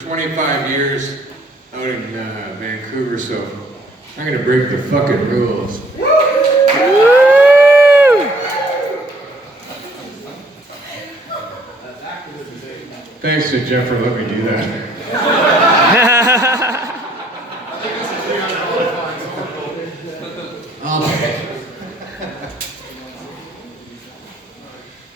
25 years out in Vancouver, so I'm gonna break the fucking rules. Thanks to Jeff for letting me do that.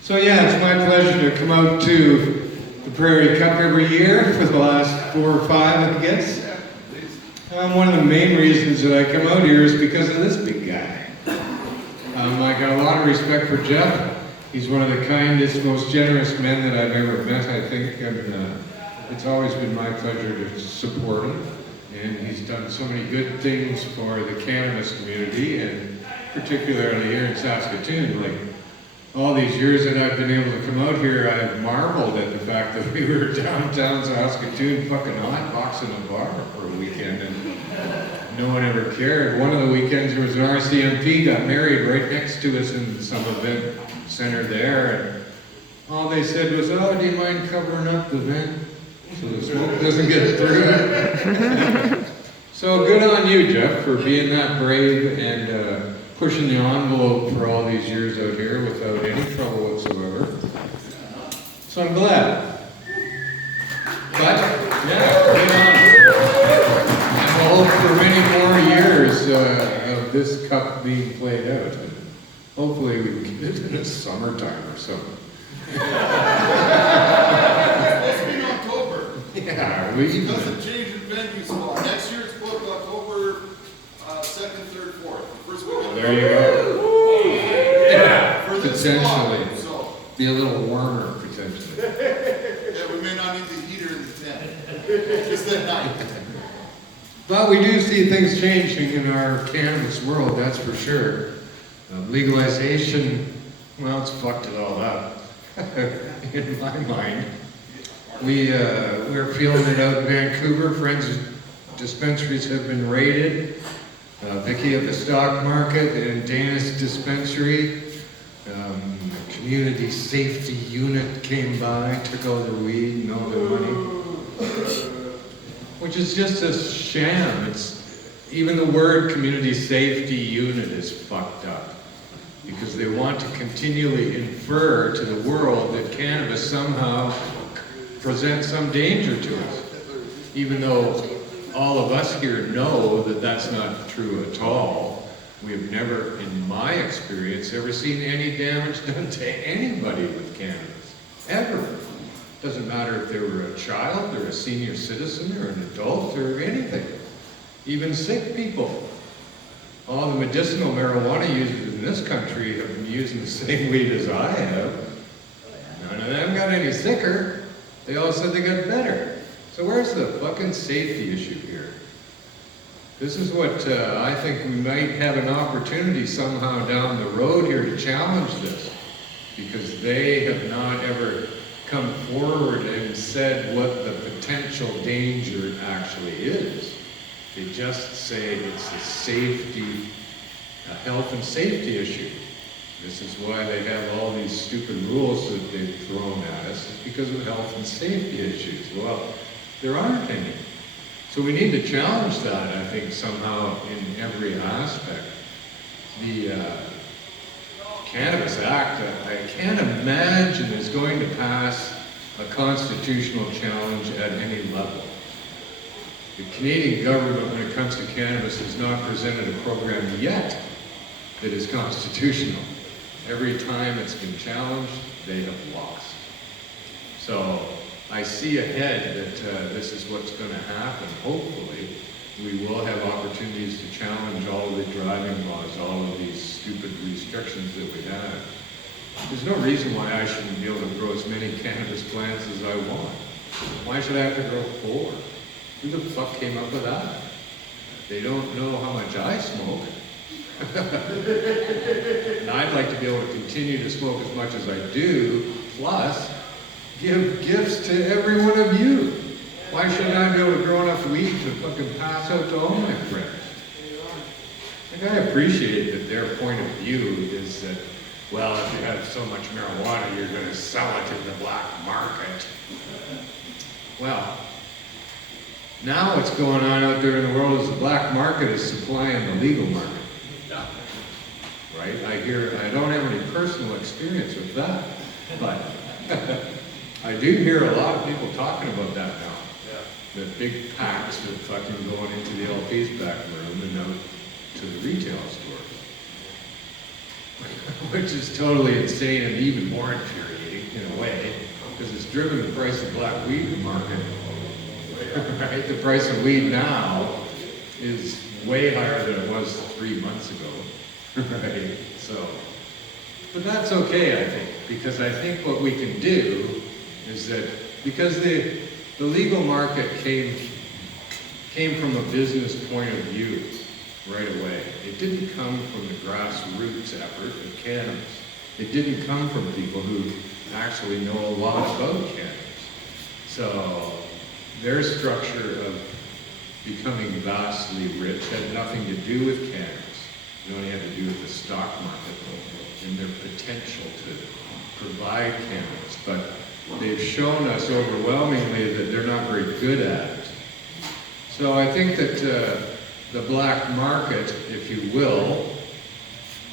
So yeah, it's my pleasure to come out to the Prairie Cup every year for the last 4 or 5, I guess. One of the main reasons that I come out here is because of this big guy. I got a lot of respect for Jeff. He's one of the kindest, most generous men that I've ever met, I think, and it's always been my pleasure to support him. And he's done so many good things for the cannabis community, and particularly here in Saskatoon. Like, all these years that I've been able to come out here, I've marveled at the fact that we were downtown Saskatoon fucking hotboxing a bar for a weekend, and no one ever cared. One of the weekends there was an RCMP got married right next to us in some event center there, and all they said was, "Oh, do you mind covering up the vent so the smoke doesn't get through it?" So good on you, Jeff, for being that brave and pushing the envelope for all these years out here without any trouble whatsoever. So I'm glad. But, yeah, good on it. And we'll hope for many more years of this cup being played out. And hopefully we can get it in the summertime or something. It's supposed to be in October. Yeah, It doesn't change in venue spot. Next year it's booked October 2nd, 3rd, 4th. First weekend. there you go. Yeah, for this Potentially. spot, so. Be a little warmer, potentially. Yeah, we may not need the heater in the tent. Just that night. But we do see things changing in our cannabis world, that's for sure. Legalization, well, it's fucked it all up, in my mind. We're feeling it out in Vancouver. Friends' dispensaries have been raided. Vicky at the stock market and Dana's dispensary. Community safety unit came by, took all their weed and all their money. Which is just a sham. Even the word community safety unit is fucked up. Because they want to continually infer to the world that cannabis somehow presents some danger to us. Even though all of us here know that that's not true at all. We have never, in my experience, ever seen any damage done to anybody with cannabis. Ever. Doesn't matter if they were a child or a senior citizen or an adult or anything. Even sick people. All the medicinal marijuana users in this country have been using the same weed as I have. None of them got any sicker. They all said they got better. So where's the fucking safety issue here? This is what I think we might have an opportunity somehow down the road here to challenge this. Because they have not ever come forward and said what the potential danger actually is. They just say it's a health and safety issue. This is why they have all these stupid rules that they've thrown at us. It's because of health and safety issues. Well, there aren't any. So we need to challenge that, I think, somehow in every aspect. The Cannabis Act, I can't imagine is going to pass a constitutional challenge at any level. The Canadian government, when it comes to cannabis, has not presented a program yet that is constitutional. Every time it's been challenged, they have lost. So I see ahead that this is what's going to happen. Hopefully, we will have opportunities to challenge all of the driving laws, all of these stupid restrictions that we have. There's no reason why I shouldn't be able to grow as many cannabis plants as I want. Why should I have to grow 4? Who the fuck came up with that? They don't know how much I smoke. And I'd like to be able to continue to smoke as much as I do, plus give gifts to every one of you. Why shouldn't I be able to grow enough weed to fucking pass out to all my friends? Like, I appreciate that their point of view is that, well, if you have so much marijuana, you're going to sell it in the black market. Well, Now what's going on out there in the world is the black market is supplying the legal market. Right? I don't have any personal experience with that, but I do hear a lot of people talking about that now. The big packs are fucking going into the LP's back room and out to the retail stores. Which is totally insane and even more infuriating in a way, because it's driven the price of black weed to market. Right? The price of weed now is way higher than it was 3 months ago. Right? So, but that's okay, I think, because I think what we can do is that, because the legal market came from a business point of view right away. It didn't come from the grassroots effort of cannabis. It didn't come from people who actually know a lot about cannabis. So their structure of becoming vastly rich had nothing to do with cannabis. It only had to do with the stock market and their potential to provide cannabis. But they've shown us overwhelmingly that they're not very good at it. So I think that the black market, if you will,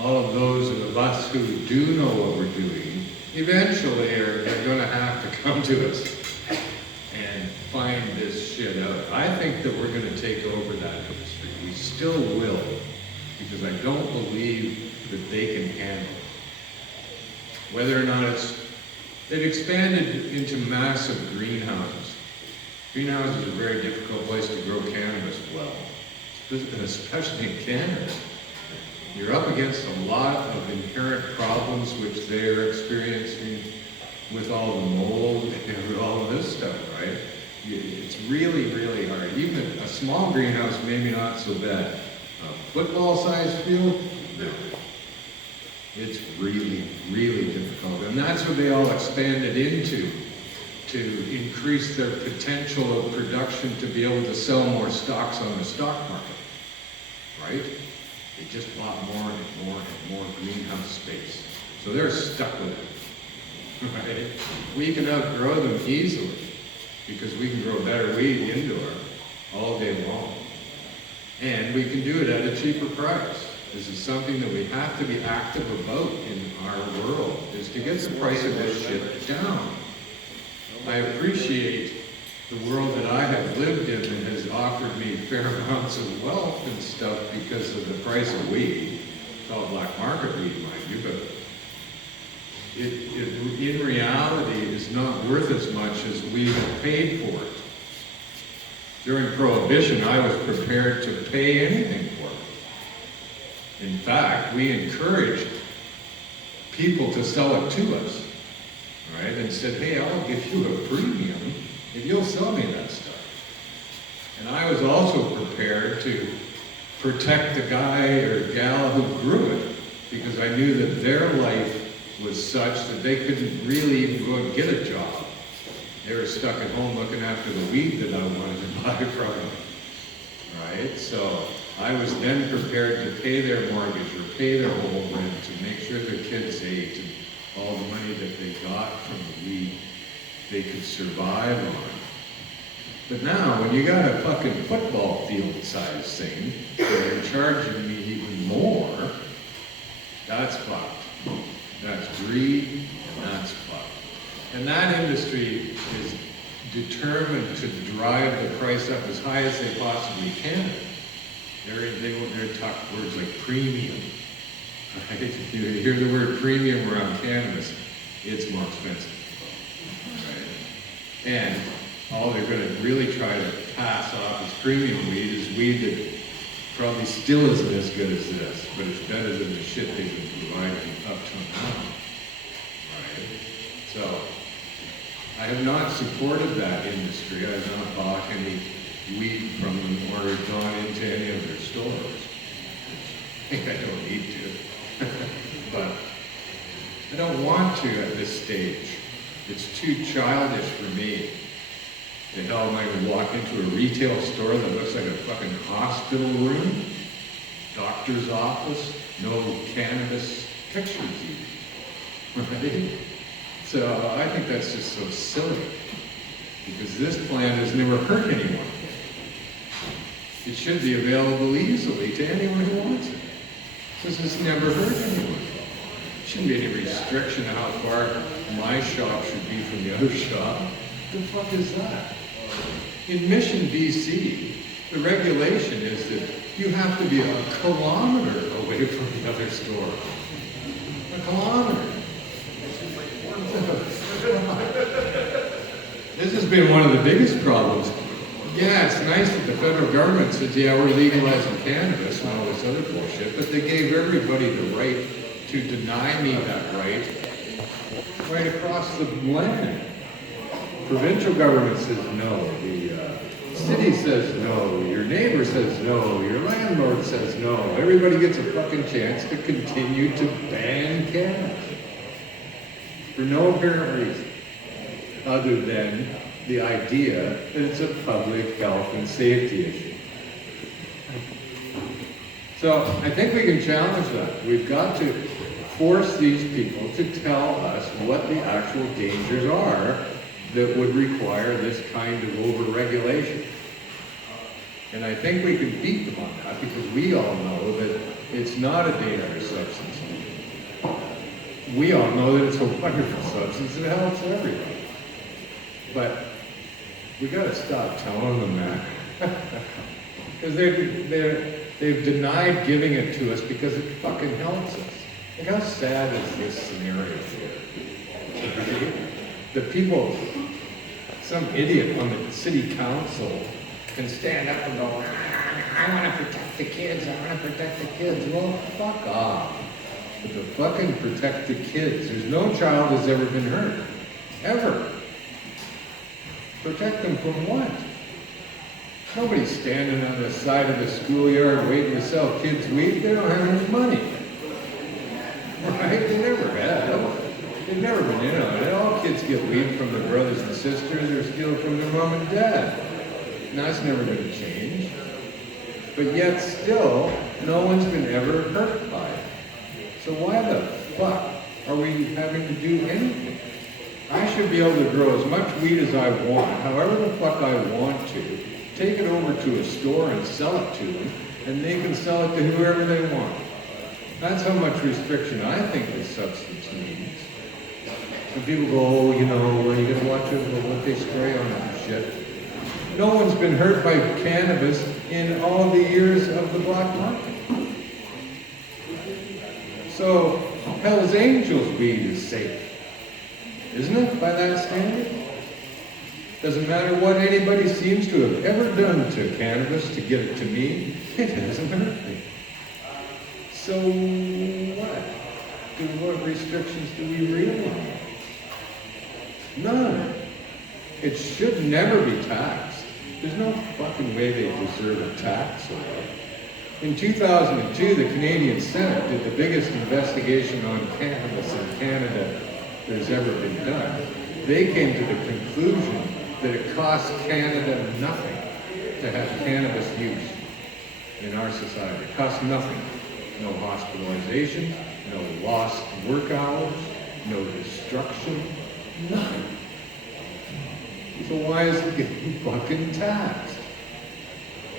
all of those of us who do know what we're doing, eventually are going to have to come to us and find this shit out. I think that we're going to take over that industry. We still will, because I don't believe that they can handle it. Whether or not they've expanded into massive greenhouses. Greenhouses are a very difficult place to grow cannabis well, especially in Canada. You're up against a lot of inherent problems which they're experiencing with all the mold and all of this stuff, right? It's really, really hard. Even a small greenhouse, maybe not so bad. A football-sized field, no. It's really, really difficult. And that's what they all expanded into, to increase their potential of production to be able to sell more stocks on the stock market, right? They just bought more and more and more greenhouse space. So they're stuck with it, right? We can outgrow them easily because we can grow better weed indoor all day long. And we can do it at a cheaper price. This is something that we have to be active about in our world, is to get the price of this shit down. I appreciate the world that I have lived in that has offered me fair amounts of wealth and stuff because of the price of weed. It's all black market weed, mind you, but it in reality is not worth as much as we have paid for it. During Prohibition, I was prepared to pay anything for it. In fact, we encouraged people to sell it to us, right? And said, hey, I'll give you a premium if you'll sell me that stuff. And I was also prepared to protect the guy or gal who grew it, because I knew that their life was such that they couldn't really even go and get a job. They were stuck at home looking after the weed that I wanted to buy from them, right? So I was then prepared to pay their mortgage or pay their whole rent to make sure their kids ate, and all the money that they got from the weed they could survive on. But now, when you got a fucking football field size thing, and you're charging me even more, that's fucked. That's greed, and that's fucked. And that industry is determined to drive the price up as high as they possibly can. They're talk words like premium. Right? If you hear the word premium around cannabis, it's more expensive. Right? And all they're going to really try to pass off as premium weed is weed that probably still isn't as good as this, but it's better than the shit they've been providing up till now. Right? So I have not supported that industry. I have not bought any weed from them or gone into any of their stores. I think I don't need to. But I don't want to at this stage. It's too childish for me. The hell am I going to walk into a retail store that looks like a fucking hospital room? Doctor's office? No cannabis pictures even. Right? So I think that's just so silly. Because this plant has never hurt anyone. It should be available easily to anyone who wants it. This has never hurt anyone. Shouldn't be any restriction on how far my shop should be from the other shop. The fuck is that? In Mission, BC, the regulation is that you have to be a kilometer away from the other store. A kilometer. This has been one of the biggest problems. Yeah, it's nice that the federal government says, yeah, we're legalizing cannabis and all this other bullshit, but they gave everybody the right to deny me that right across the land. Provincial government says no, the city says no, your neighbor says no, your landlord says no. Everybody gets a fucking chance to continue to ban cannabis for no apparent reason other than the idea that it's a public health and safety issue. So I think we can challenge that. We've got to force these people to tell us what the actual dangers are that would require this kind of over-regulation. And I think we can beat them on that because we all know that it's not a dangerous substance. We all know that it's a wonderful substance and it helps everybody. But we got to stop telling them that. Because they've denied giving it to us because it fucking helps us. Like how sad is this scenario here? The people, some idiot on the city council can stand up and go, I want to protect the kids, I want to protect the kids. Well, fuck off. But to fucking protect the kids. There's no child that's ever been hurt. Ever. Protect them from what? Nobody's standing on the side of the schoolyard waiting to sell kids weed. They don't have any money. Right? They never have. They've never been in on it. All kids get weed from their brothers and sisters or steal from their mom and dad. And that's never going to change. But yet still, no one's been ever hurt by it. So why the fuck are we having to do anything? I should be able to grow as much weed as I want, however the fuck I want to, take it over to a store and sell it to them, and they can sell it to whoever they want. That's how much restriction I think this substance needs. And people go, oh, you know, are you going to watch what they spray on it and shit? No one's been hurt by cannabis in all the years of the black market. So, Hell's Angels weed is safe. Isn't it, by that standard? Doesn't matter what anybody seems to have ever done to cannabis to get it to me, it hasn't hurt me. So what? What restrictions do we really need? None. It should never be taxed. There's no fucking way they deserve a tax on it. In 2002, the Canadian Senate did the biggest investigation on cannabis in Canada there's ever been done. They came to the conclusion that it costs Canada nothing to have cannabis use in our society. It costs nothing. No hospitalization, no lost work hours, no destruction, nothing. So why is it getting fucking taxed?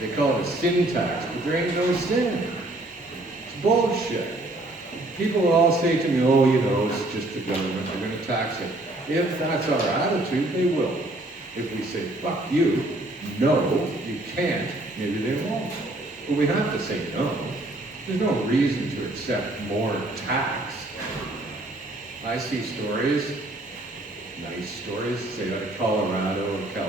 They call it a sin tax, but there ain't no sin. It's bullshit. People will all say to me, oh, you know, it's just the government, they're going to tax it. If that's our attitude, they will. If we say, fuck you, no, you can't, maybe they won't. But we have to say no. There's no reason to accept more tax. I see stories, nice stories, say out of Colorado or California.